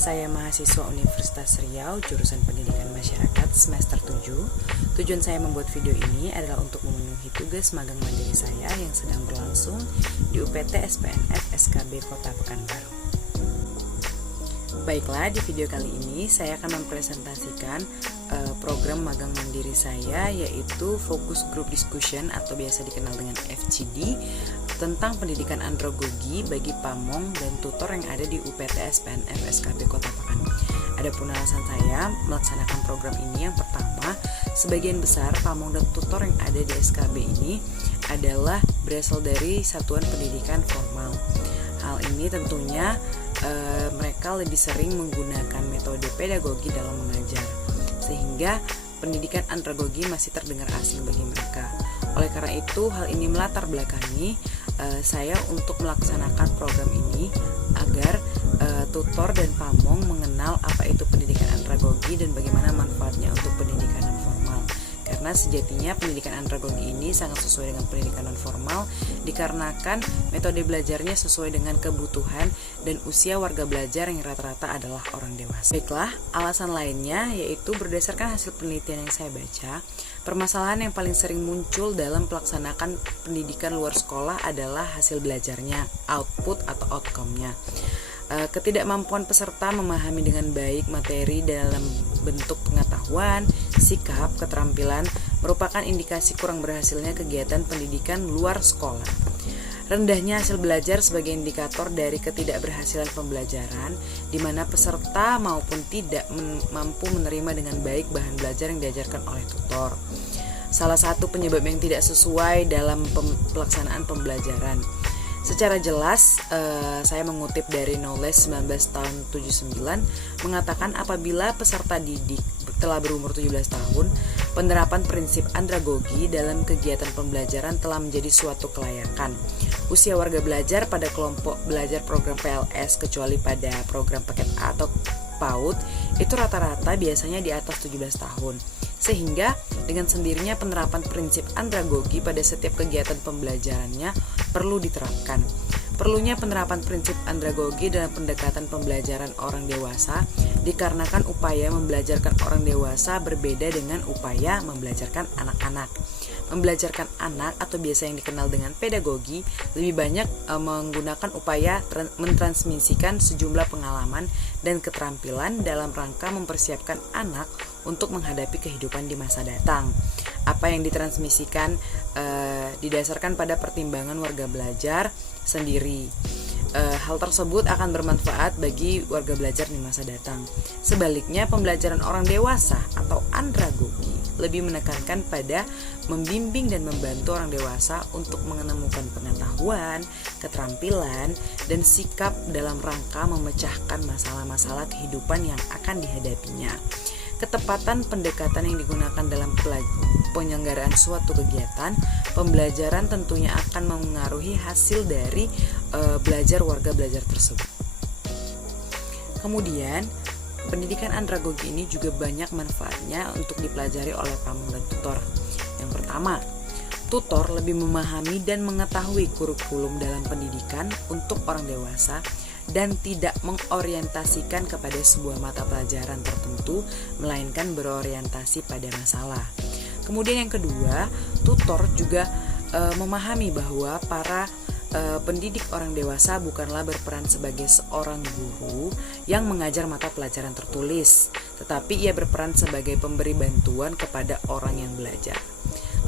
Saya mahasiswa Universitas Riau, jurusan Pendidikan Masyarakat semester 7. Tujuan saya membuat video ini adalah untuk memenuhi tugas magang mandiri saya yang sedang berlangsung di UPT SPNF SKB Kota Pekanbaru. Baiklah, di video kali ini saya akan mempresentasikan program magang mandiri saya, yaitu Focus Group Discussion atau biasa dikenal dengan FGD, tentang pendidikan andragogi bagi pamong dan tutor yang ada di UPT SPNF SKB Kota Pekanbaru. Adapun alasan saya melaksanakan program ini, yang pertama, sebagian besar pamong dan tutor yang ada di SKB ini adalah berasal dari satuan pendidikan formal. Hal ini tentunya mereka lebih sering menggunakan metode pedagogi dalam mengajar, sehingga pendidikan andragogi masih terdengar asing bagi mereka. Oleh karena itu, hal ini melatar belakangi saya untuk melaksanakan program ini agar tutor dan pamong mengenal apa itu pendidikan andragogi dan bagaimana manfaatnya untuk pendidikan non formal. Karena sejatinya pendidikan andragogi ini sangat sesuai dengan pendidikan non formal dikarenakan metode belajarnya sesuai dengan kebutuhan dan usia warga belajar yang rata-rata adalah orang dewasa. Baiklah, alasan lainnya yaitu berdasarkan hasil penelitian yang saya baca, permasalahan yang paling sering muncul dalam pelaksanakan pendidikan luar sekolah adalah hasil belajarnya, output atau outcome-nya. Ketidakmampuan peserta memahami dengan baik materi dalam bentuk pengetahuan, sikap, keterampilan merupakan indikasi kurang berhasilnya kegiatan pendidikan luar sekolah. Rendahnya hasil belajar sebagai indikator dari ketidakberhasilan pembelajaran, di mana peserta maupun tidak mampu menerima dengan baik bahan belajar yang diajarkan oleh tutor. Salah satu penyebab yang tidak sesuai dalam pelaksanaan pembelajaran. Secara jelas, saya mengutip dari Knowledge 19 tahun 79 mengatakan apabila peserta didik telah berumur 17 tahun, penerapan prinsip andragogi dalam kegiatan pembelajaran telah menjadi suatu kelayakan. Usia warga belajar pada kelompok belajar program PLS kecuali pada program paket A atau PAUD itu rata-rata biasanya di atas 17 tahun. Sehingga dengan sendirinya penerapan prinsip andragogi pada setiap kegiatan pembelajarannya perlu diterapkan. Perlunya penerapan prinsip andragogi dalam pendekatan pembelajaran orang dewasa dikarenakan upaya membelajarkan orang dewasa berbeda dengan upaya membelajarkan anak-anak. Membelajarkan anak atau biasa yang dikenal dengan pedagogi lebih banyak menggunakan upaya mentransmisikan sejumlah pengalaman dan keterampilan dalam rangka mempersiapkan anak untuk menghadapi kehidupan di masa datang. Apa yang ditransmisikan didasarkan pada pertimbangan warga belajar sendiri. Hal tersebut akan bermanfaat bagi warga belajar di masa datang. Sebaliknya, pembelajaran orang dewasa atau andragogi lebih menekankan pada membimbing dan membantu orang dewasa untuk menemukan pengetahuan, keterampilan, dan sikap dalam rangka memecahkan masalah-masalah kehidupan yang akan dihadapinya. Ketepatan pendekatan yang digunakan dalam penyelenggaraan suatu kegiatan pembelajaran tentunya akan mengaruhi hasil dari belajar warga belajar tersebut. Kemudian, pendidikan andragogi ini juga banyak manfaatnya untuk dipelajari oleh pamong dan tutor. Yang pertama, tutor lebih memahami dan mengetahui kurikulum dalam pendidikan untuk orang dewasa dan tidak mengorientasikan kepada sebuah mata pelajaran tertentu, melainkan berorientasi pada masalah. Kemudian yang kedua, tutor juga memahami bahwa para pendidik orang dewasa bukanlah berperan sebagai seorang guru yang mengajar mata pelajaran tertulis, tetapi ia berperan sebagai pemberi bantuan kepada orang yang belajar.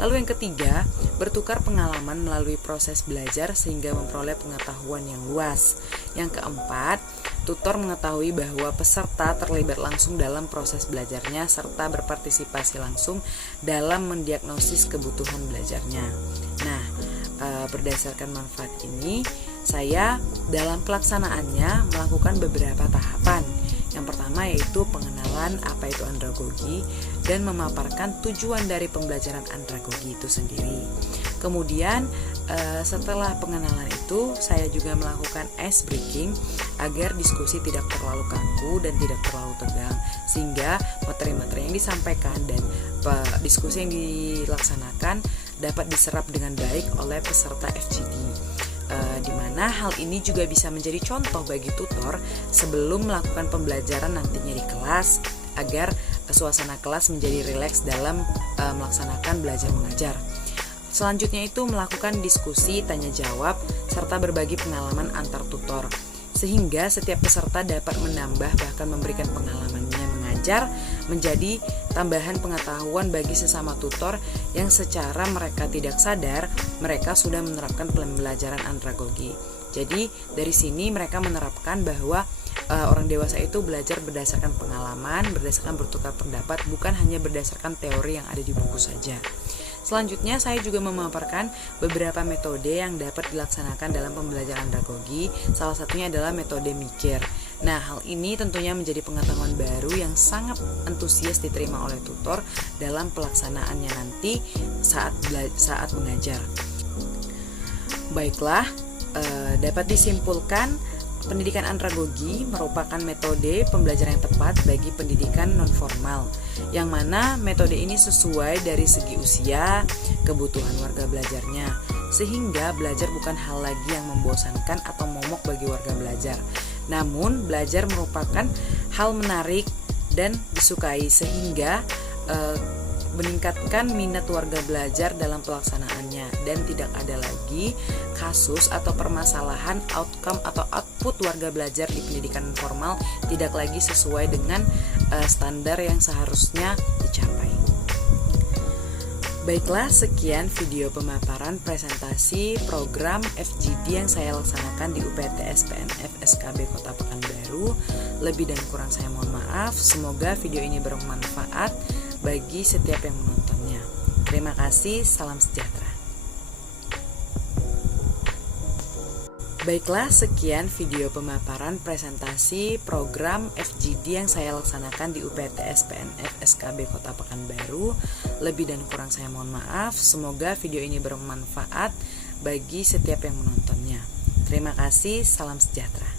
Lalu yang ketiga, bertukar pengalaman melalui proses belajar sehingga memperoleh pengetahuan yang luas. Yang keempat, tutor mengetahui bahwa peserta terlibat langsung dalam proses belajarnya serta berpartisipasi langsung dalam mendiagnosis kebutuhan belajarnya. Nah, berdasarkan manfaat ini, saya dalam pelaksanaannya melakukan beberapa tahapan. Yang pertama yaitu pengenalan apa itu andragogi dan memaparkan tujuan dari pembelajaran andragogi itu sendiri. Kemudian setelah pengenalan itu saya juga melakukan ice breaking agar diskusi tidak terlalu kaku dan tidak terlalu tegang, sehingga materi-materi yang disampaikan dan diskusi yang dilaksanakan dapat diserap dengan baik oleh peserta FGD, di mana mana hal ini juga bisa menjadi contoh bagi tutor sebelum melakukan pembelajaran nantinya di kelas, agar suasana kelas menjadi rileks dalam melaksanakan belajar mengajar. Selanjutnya itu melakukan diskusi, tanya jawab, serta berbagi pengalaman antar tutor, sehingga setiap peserta dapat menambah bahkan memberikan pengalamannya mengajar menjadi tambahan pengetahuan bagi sesama tutor yang secara mereka tidak sadar mereka sudah menerapkan pembelajaran andragogi. Jadi dari sini mereka menerapkan bahwa orang dewasa itu belajar berdasarkan pengalaman, berdasarkan bertukar pendapat, bukan hanya berdasarkan teori yang ada di buku saja. Selanjutnya saya juga memaparkan beberapa metode yang dapat dilaksanakan dalam pembelajaran andragogi. Salah satunya adalah metode mikir. Nah, hal ini tentunya menjadi pengetahuan baru yang sangat antusias diterima oleh tutor dalam pelaksanaannya nanti saat mengajar. Baiklah, dapat disimpulkan pendidikan andragogi merupakan metode pembelajaran yang tepat bagi pendidikan non-formal, yang mana metode ini sesuai dari segi usia, kebutuhan warga belajarnya, sehingga belajar bukan hal lagi yang membosankan atau momok bagi warga belajar. Namun, belajar merupakan hal menarik dan disukai, sehingga meningkatkan minat warga belajar dalam pelaksanaannya, dan tidak ada lagi kasus atau permasalahan outcome atau output warga belajar di pendidikan formal tidak lagi sesuai dengan standar yang seharusnya dicapai. Baiklah, sekian video pemaparan presentasi program FGD yang saya laksanakan di UPTS PNF SKB Kota Pekanbaru. Lebih dan kurang saya mohon maaf. Semoga video ini bermanfaat bagi setiap yang menontonnya. Terima kasih, salam sejahtera. Baiklah, sekian video pemaparan presentasi program FGD yang saya laksanakan di UPTS PNF SKB Kota Pekanbaru. Lebih dan kurang saya mohon maaf. Semoga video ini bermanfaat bagi setiap yang menontonnya. Terima kasih, salam sejahtera.